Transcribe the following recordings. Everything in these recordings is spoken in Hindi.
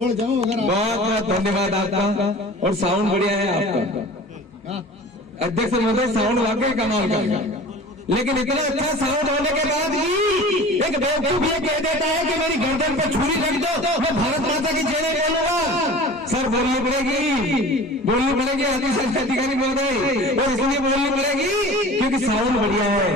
बहुत बहुत धन्यवाद आपका। और साउंड बढ़िया है आपका अध्यक्ष महोदय, साउंड वाकई कमाल का। लेकिन इतना अच्छा साउंड होने के बाद भी एक बेवकूफ ये कह देता है कि मेरी गर्दन पे छुरी रख दो, मैं भारत माता की जय बोलूंगा। सर बोलनी पड़ेगी अधिकारी महोदय, और इसलिए बोलनी पड़ेगी क्योंकि साउंड बढ़िया है।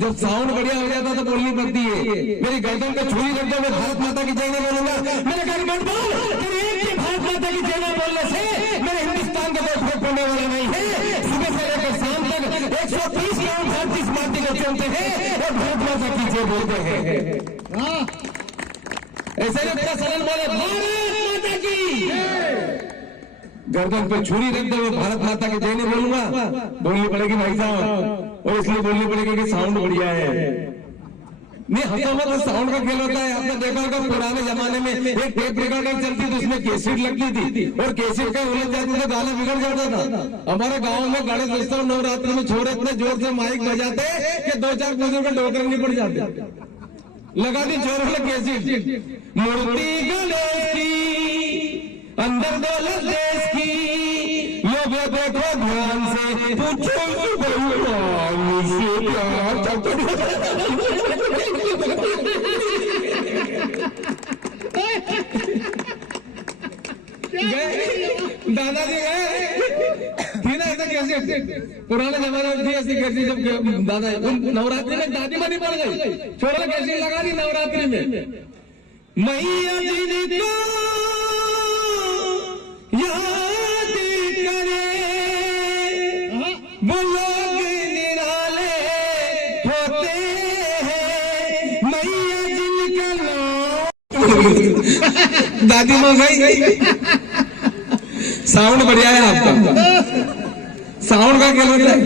जब साउंड बढ़िया हो जाता तो बोलनी पड़ती है। मेरी गर्दन पे छुरी रख दो, मैं भारत माता की जय नहीं बोलूंगा। मैंने कहा मत बोल, तेरे भारत माता की जय नहीं बोलने से मेरे हिंदुस्तान का कोई फर्क पड़ने वाला नहीं है। सुबह से लेकर शाम तक 130 करोड़ भारतीय इस माटी को चलते हैं और भारत माता की जय बोलते हैं। ऐसे इतना सरल बोले भारत माता की, गर्दन पे छुरी रख दो, भारत माता की जय नहीं बोलूंगा। बोलनी पड़ेगी भाई साहब, और इसलिए बोलनी पड़ेगी कि साउंड बढ़िया है। नहीं हंसो मत, साउंड का खेल होता है। आपने देखा होगा पुराने जमाने में एक टेप रिकॉर्डर चलती थी, उसमें कैसेट लगती थी और कैसेट का उलझ जाती तो गाना बिगड़ जाता था। हमारे गांव में गणेश उत्सव नवरात्रि में छोरे इतने जोर से माइक बजाते कि 2-4 बुजुर्ग डोकर नहीं पड़ जाते। लगा दी छोरों ने कैसेट, मूर्ति गणेश की अंदर दौलत देश की, लोग देखो ध्यान से पूछो भगवान से प्यार दादाजी गए थी ना ऐसा कैसे पुराने जमाने में थी ऐसी कैसी, जब दादा नवरात्रि में दादी मनी पड़ गई, छोड़ा कैसी लगा दी नवरात्रि में मैया जी को याद करे वो लोग निराले होते हैं, मैया जिनका नाम दादी माँ गई। साउंड बढ़िया है आपका, साउंड का क्या होता है।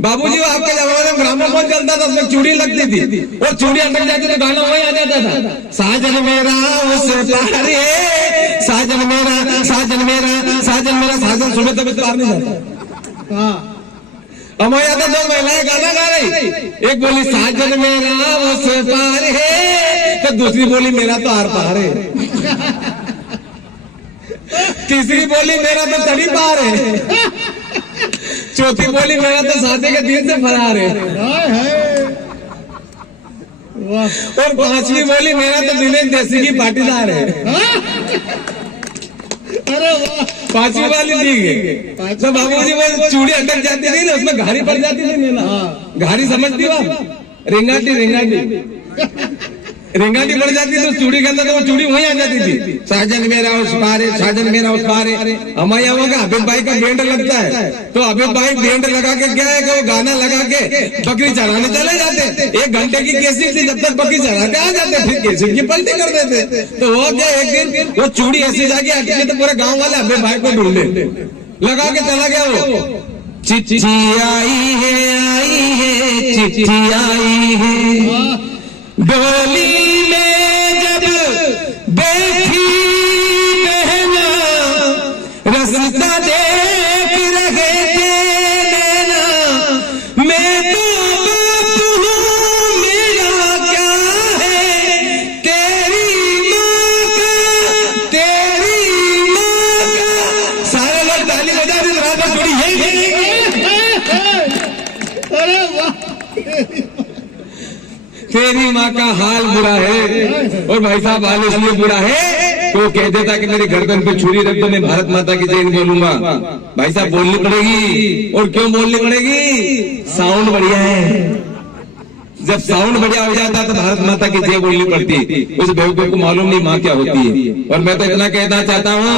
बाबूजी आपके जमाने में ग्रामोफोन चलता था, उसमें चूड़ी लगती थी और चूड़ी अटक जाती तो गाना वही आ जाता था, साजन मेरा उस पारे, साजन मेरा साजन मेरा साजन मेरा साजन सुबह तक पार नहीं जाता। हमारे यहाँ तो 2 महिलाएं गाना गा रही, एक बोली साजन मेरा उस पार है, तो दूसरी बोली मेरा तो आर पार है, तीसरी बोली मेरा तो तड़ी पार है, चौथी बोली मेरा तो शादी के दिन से फरार है, और 5वीं बोली मेरा तो दिनेश देसी की पाटीदार है। अरे वाह, 5वीं वाली ठीक है। तो बाबूजी वो चूड़ी अटक जाती थी ना, उसमें घारी पड़ जाती थी ना, घारी समझती हो आप, रेंगाटी पड़ जाती तो चूड़ी के अंदर तो वो चूड़ी वहीं आ जाती थी, साजन मेरा उस पार है, साजन मेरा उस पार है। हमारे यहाँ का अभित भाई का बैंड लगता है, तो अभित भाई बैंड लगा के क्या है कि वो गाना लगा के बकरी चढ़ाने चले जाते। 1 घंटे की कैसेट थी, जब तक बकरी चढ़ा के आ जाते, फिर कैसेट की पलटी कर देते। तो वो क्या एक दिन वो चूड़ी ऐसी जाके अटकी तो पूरे गाँव वाले अभित भाई को ढूंढे, लगा के चला गया वो, चिट्ठी आई है चिट्ठी आई है, डोली में जब बैठी बहना, रास्ता देख रहे थे नैना, मैं तो बाप हूँ मेरा क्या है, तेरी माँ का सारे लोग ताली बजा रहे, राधा छोड़ी अरे वाह, तेरी माँ का हाल बुरा है। और भाई साहब हाल इसलिए बुरा है तो कह देता कि मेरी गर्दन पे छुरी रख दो, मैं भारत माता की जय बोलूंगा। भाई साहब बोलनी पड़ेगी, और क्यों बोलनी पड़ेगी, साउंड बढ़िया है। जब साउंड बढ़िया हो जाता तो भारत माता की जय बोलनी पड़ती। उस बेवकूफ को मालूम नहीं माँ क्या होती है। और मैं तो इतना कहना चाहता हूँ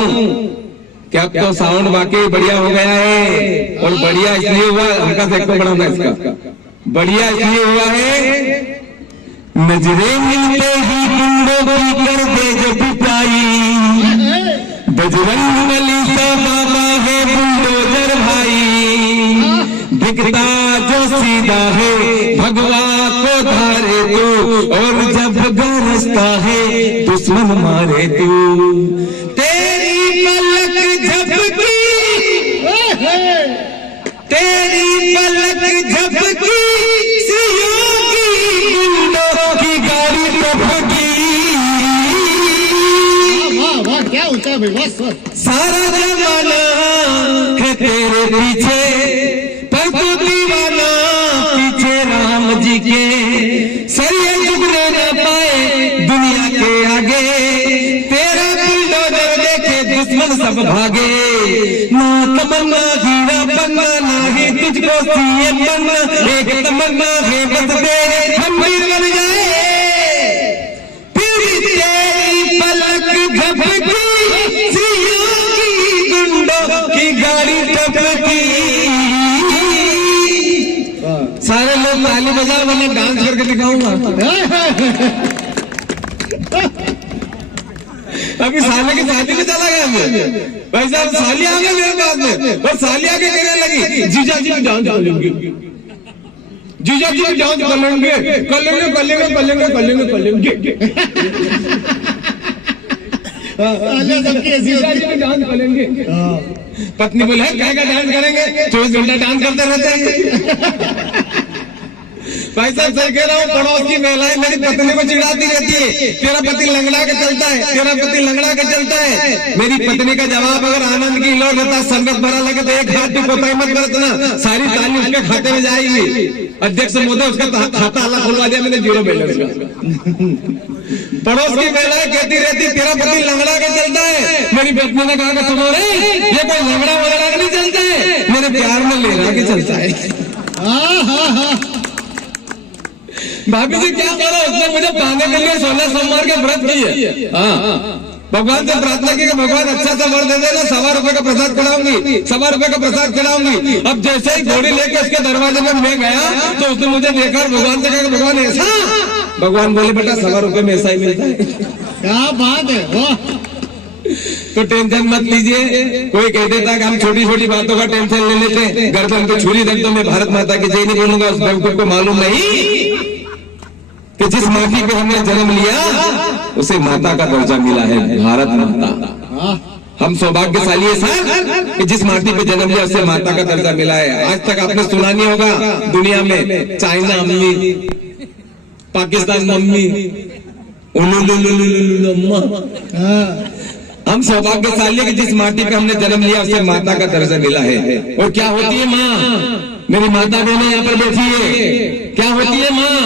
कि अब तो साउंड वाकई बढ़िया हो गया है, और बढ़िया इसलिए हुआ, हल्का से एक बढ़ाना इसका, बढ़िया इसलिए हुआ है नजरे मिलते ही गुंडों की कर दे जो पिटाई, बजरंग बली का बाबा है बुलडोजर भाई, दिखता जो सीधा है भगवान को धारे तू, और जब गरजता है दुश्मन मारे तू, तेरी पलक झपकी, तेरी पलक झपकी, की गाड़ी तो भगी, होता है भाई, बस सारा जमाना है तेरे पीछे, पर तू दीवाना पीछे राम जी के। सरिया झुकने न पाए दुनिया के आगे, तेरा बुलडोजर देखे दुश्मन सब भागे। ना तमन्ना हीरा बनना, ना ही तुझको सीए बनना, एक तमन्ना है बस तेरे हम भी बन जाए। फिर तेरी पलक झपकी, सियों की गुंडों की गाड़ी टपकी। सारे लोग ताली बजाओ, मैंने डांस करके दिखाऊंगा। अभी साले की शादी में चला गया मैं भाई साहब, साली आ गए मेरे पास में और साली आके कहने लगी जीजा जी डांस कर लेंगे, जीजा जी डांस कर लेंगे, कर लेंगे, कर लेंगे, कर लेंगे, कर लेंगे, कर लेंगे। जीजा जी डांस कर लेंगे। पत्नी बोले क्या का डांस करेंगे, 24 घंटा डांस करते रहते हैं। भाई साहब सर कह रहा हूँ, पड़ोस की महिलाएं मेरी पत्नी को चिढ़ाती रहती है, तेरा पति लंगड़ा के चलता है, तेरा पति लंगड़ा के चलता है। मेरी पत्नी का जवाब अगर आनंद की लोग होता, संगत भरा लगे तो एक हाथ की कोताही मत बरतना, सारी ताली उसके खाते में जाएगी। अध्यक्ष महोदय उसका खाता अलग खुलवा दिया मैंने, 0 बैलेंस का। पड़ोस की महिलाएं कहती रहती तेरा पति लंगड़ा के चलता है। मेरी पत्नी ने कहा सुनो रे, ये कोई लंगड़ा वगड़ा के नहीं चलता है, मेरे प्यार में लेना के चलता है। भाभी जी क्या करो, उसने मुझे पाने के लिए 16 सोमवार के व्रत किए। हाँ, भगवान से प्रार्थना की कि भगवान अच्छा सा वर दे देना, 1.25 रुपए का प्रसाद खिलाऊंगी, 1.25 रुपए का प्रसाद खिलाऊंगी। अब जैसे ही घोड़ी लेके उसके दरवाजे में मैं गया तो उसने मुझे देखा, भगवान से कहा भगवान ऐसा, भगवान बोले बेटा 1.25 रुपए में ऐसा ही मिलता है। क्या बात है, वाह। तो टेंशन मत लीजिए। कोई कह देता कि हम छोटी छोटी बातों का टेंशन ले लेते हैं, गर्दन को छुरी दर्द तो मैं भारत माता की जय नहीं बोलूंगा। उस बेवकूफ को मालूम नहीं कि जिस माटी पे हमने जन्म लिया उसे माता का दर्जा मिला है, भारत माता। हम सौभाग्यशाली है सर कि जिस माटी पे जन्म लिया उसे माता का दर्जा मिला है। आज तक आपने सुना नहीं होगा दुनिया में चाइना मम्मी, पाकिस्तान मम्मी, हम सौभाग्यशाली कि जिस माटी पे हमने जन्म लिया उसे माता का दर्जा मिला है। और क्या होती है माँ, मेरी माता बहने यहाँ पर बैठी है, क्या होती है माँ?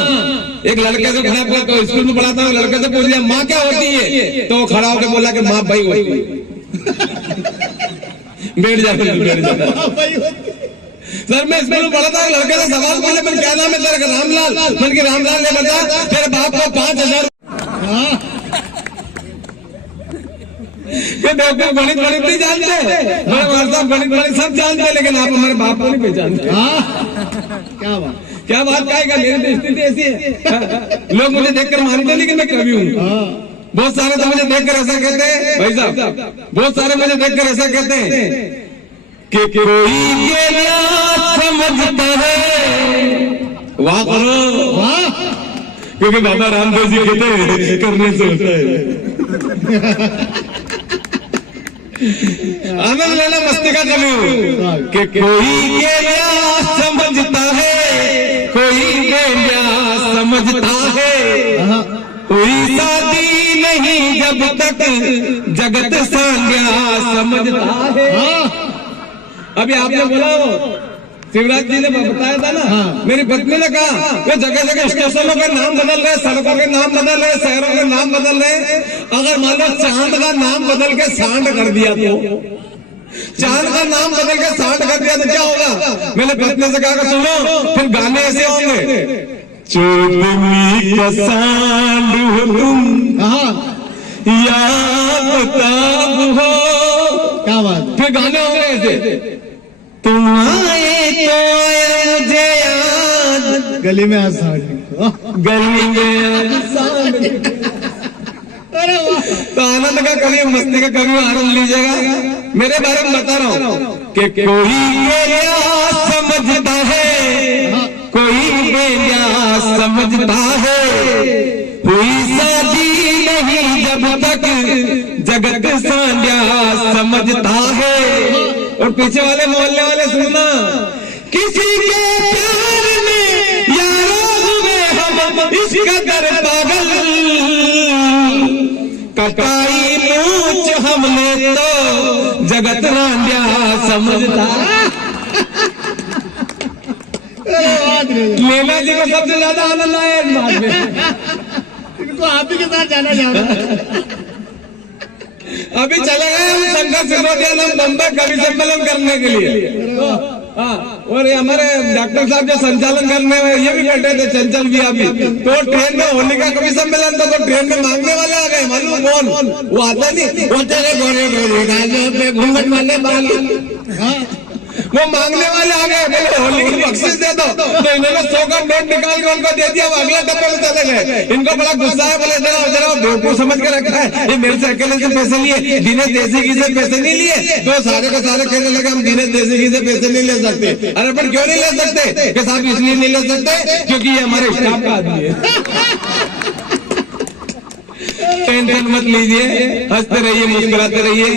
एक लड़के से खड़ा हुआ, स्कूल में पढ़ाता हूँ, लड़के से पूछ लिया माँ क्या होती है, तो वो खड़ा होकर बोला कि माँ भाई होती है। बैठ जाता सर, मैं स्कूल में पढ़ाता हूँ, लड़के से सवाल पूछा मैंने क्या नाम है तेरा, रामलाल। मैंने रामलाल ने बता तेरे बाप को 5000 गणित नहीं जानते, गणित सब जानते हैं, लेकिन आप हमारे बाप को नहीं पहचानते। क्या बात, क्या बात कहेगा, मेरी तो स्थिति ऐसी है। लोग मुझे देखकर मानते नहीं कि मैं कवि हूँ। बहुत सारे तो मुझे देखकर ऐसा कहते हैं भाई साहब, बहुत सारे मुझे देखकर ऐसा कहते हैं कि कोई ये समझता है, वाह करो वाह, क्योंकि बाबा रामदेव जी कहते हैं करने से होता है। आनंद लेना मस्ती का कवि हूँ कि कोई ये समझता है, कोई बेजा समझता है, कोई शादी नहीं जब तक जगत सांग्या समझता है। अभी आपने बोला वो शिवराज जी ने बताया था ना, मेरी पत्नी ने कहा वो जगह जगह स्टेशनों के नाम बदल रहे, सड़कों के नाम बदल रहे, शहरों के नाम बदल रहे। अगर मान लो चांद का नाम बदल के सांड कर दिया तो, चांद का नाम बदल के सांड कर दिया तो क्या होगा? मैंने पत्नी से कहा सुनो फिर गाने ऐसे होंगे, चोदमी का सांड हो तुम या बताब हो, क्या बात, फिर गाने होंगे ऐसे, तुम आए तो आया मुझे याद, गली में आसान, गली में आसान। तो आनंद का कभी मस्ती का कभी आनंद लीजिएगा। मेरे बारे में बता रहा हूँ कि कोई बेजा समझता है, कोई बेजा समझता है, कोई शादी नहीं जब तक जगत सांध्या समझता है। और पीछे वाले मोहल्ले वाले सुनना, किसी के प्यार में यारों हुए हम इसका दर पागल, कटाई मुंह पूछ हमने तो जगत रांझा समझता। मीना जी को सबसे ज्यादा आनंद आया इस बात में। इनको आप ही के साथ जाना चाह रहा है। अभी चले गए हम शंकर सिसोदिया हम बम्बई कवि सम्मेलन करने के लिए। हाँ, और ये हमारे डॉक्टर साहब जो संचालन करने में ये भी बैठे थे, चंचल भी अभी। तो ट्रेन में होली का कवि सम्मेलन था, तो ट्रेन में मांगने वाले आ गए, मालूम कौन? वो आता नहीं, वो तेरे गोरे गोरे गालों पे घूंघट वाले बाल। वो मांगने वाले आ गए, बोले होली की बख्शिश दे दो। तो इन्होंने 100 का नोट निकाल के उनको दे दिया, वो अगले डब्बे में चले गए। इनको बड़ा गुस्सा है, बोले जरा बेवकूफ समझ के रखा है, ये मेरे से अकेले से पैसे लिए, दिनेश देसी से पैसे नहीं लिए। तो सारे के सारे कहने लगे हम दिनेश देसी से पैसे नहीं ले सकते। अरे पर क्यों नहीं ले सकते? कि साहब इसलिए नहीं ले सकते क्योंकि ये हमारे स्टाफ का आदमी है। टेंशन मत लीजिए, हंसते रहिए, मुस्कुराते रहिए।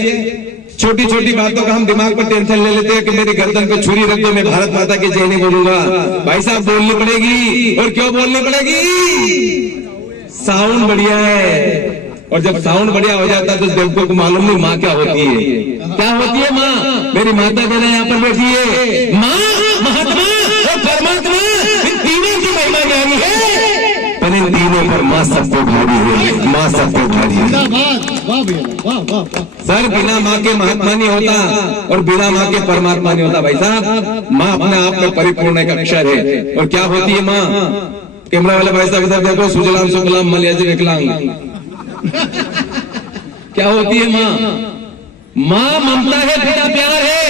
छोटी छोटी बातों का हम दिमाग पर टेंशन ले लेते हैं कि मेरी गर्दन पे छुरी रख दो, मैं भारत माता की जय नहीं बोलूंगा। भाई साहब बोलनी पड़ेगी, और क्यों बोलनी पड़ेगी? साउंड बढ़िया है, और जब साउंड बढ़िया हो जाता है तो देवकों को मालूम नहीं माँ क्या होती है। क्या होती है माँ? मेरी माता बहना यहाँ पर बैठी है। माँ, महात्मा और परमात्मा, इन तीनों की महिमा ज्ञानी है, पर इन तीनों पर माँ सबको भारी है, माँ सबको भारी है। वाह भैया, वाह वाह वाह। सर बिना माँ के महात्मा नहीं होता, और बिना माँ के परमात्मा नहीं होता। भाई साहब, माँ अपने आप में परिपूर्ण एक अक्षर है। और क्या होती है माँ? कैमरा वाले भाई साहब इधर देखो, सुजलाम सुफलाम मलयाजी विकलांग। क्या होती है माँ? माँ ममता है, पिता प्यार है।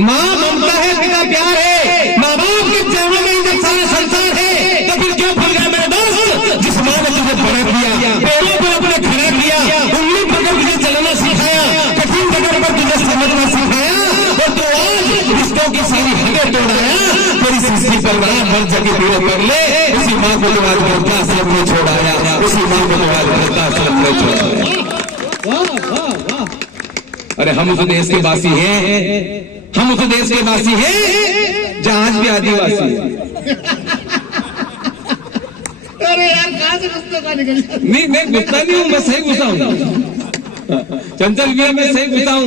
माँ ममता है, पिता प्यार है। माँ बाप के चरणों में जब सारा संसार है, तो फिर क्यों भूल गया मेरे दोस्त? जिस माँ ने तुझे बड़ा किया, पैरों पर अपने खड़ा किया, उंगली पकड़ तुझे चलना सिखाया, कठिन जगह पर तुझे समझना सिखाया, और तू आज रिश्तों की सारी हदें तोड़ाया। तेरी सृष्टि पर भर जगह पूरे कर ले, उसी माँ को तुम्हारे वृद्धाश्रम में छोड़ाया, उसी माँ को तुम्हारे वृद्धाश्रम में छोड़ाया। वाह वाह वाह। अरे हम उस देश के वासी हैं, हम उस देश के वासी हैं जहां आज भी आदिवासी है। अरे यार कहां से गुस्सा का निकल? नहीं, मैं गुस्सा नहीं हूं, मैं सही गुस्सा हूं। चंचल भैया मैं सही गुस्सा हूं।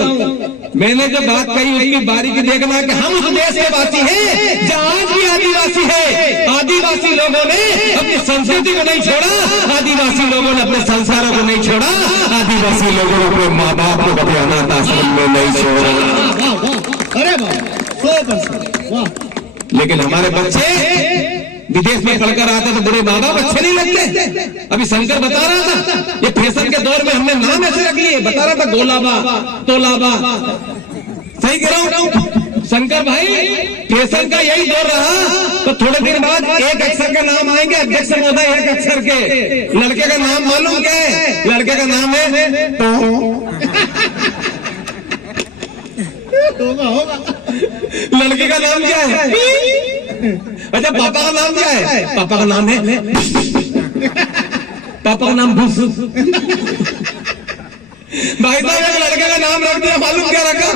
मैंने जो बात कही उसकी बारीकी देखना कि हम उस देश के वासी हैं जहां आज भी आदिवासी है। आदिवासी लोगों ने अपनी संस्कृति को नहीं छोड़ा, आदिवासी लोगों ने अपने संस्कारों को नहीं छोड़ा, आदिवासी लोगों ने अपने माँ बाप को कभी अनाथ आश्रम में नहीं छोड़ा। अरे वाह, 100%। वाह। लेकिन हमारे बच्चे विदेश में पढ़कर आते तो बड़े माँ बाप अच्छे नहीं लगते। अभी शंकर बता रहा था, ये फैशन के दौर में हमने नाम ऐसे रख लिए, बता रहा था गोलाबा, तोलाबा। सही कह रहा हूँ शंकर भाई, फैशन का यही दौर रहा। तो थोड़े दिन बाद एक अक्षर का नाम आएंगे, अध्यक्ष महोदय एक अक्षर के। लड़के का नाम मालूम क्या है? लड़के का नाम है होगा। लड़के का नाम क्या है? अच्छा, पापा का नाम क्या है? पापा का नाम है पापा का नाम भूस। भाई साहब एक लड़के का नाम रख दिया, मालूम क्या रखा?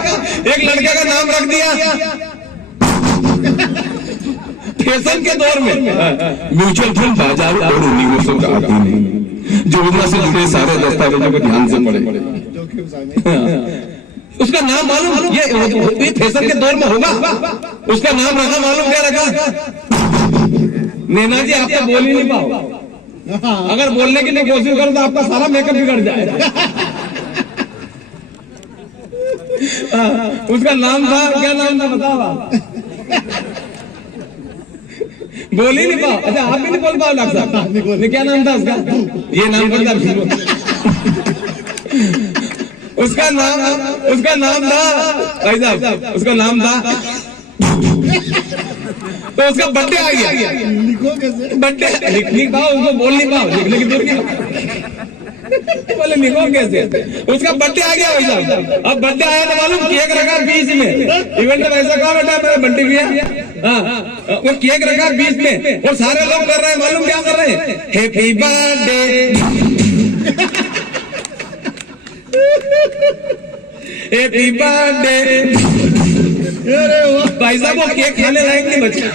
एक लड़के का नाम रख दिया फैशन के दौर में म्यूचुअल फंड बाजार और निवेशों का अधीन, जो योजना से जुड़े सारे दस्तावेजों को ध्यान से पढ़े। उसका नाम मालूम, ये फैशन के दौर में होगा। उसका नाम रखा, मालूम क्या रखा? नैना जी आप तो बोल ही नहीं पाओ। अगर बोलने की नहीं कोशिश करो तो आपका सारा मेकअप बिगड़ जाएगा। उसका नाम था, क्या नाम था बताओ आप? बोल ही नहीं पाओ। अच्छा आप भी नहीं बोल पाओ डॉक्टर साहब? क्या नाम था उसका? ये नाम पता उसका नाम था भाई साहब, उसका नाम था। तो उसका बर्थडे आ गया। लिखो कैसे? बर्थडे लिख नहीं पाओ, उसको बोल नहीं पाओ, लिखने की दूर की बोले लिखो कैसे? उसका बर्थडे आ गया भाई साहब। अब बर्थडे आया तो मालूम केक रखा बीच में। इवेंट में ऐसा कहा बेटा मेरा बर्थडे भी है। हाँ, वो केक रखा बीच में और सारे लोग कर रहे हैं, मालूम क्या कर रहे हैं? Happy birthday, happy birthday. भाई साहब वो केक खाने लायक नहीं बचा।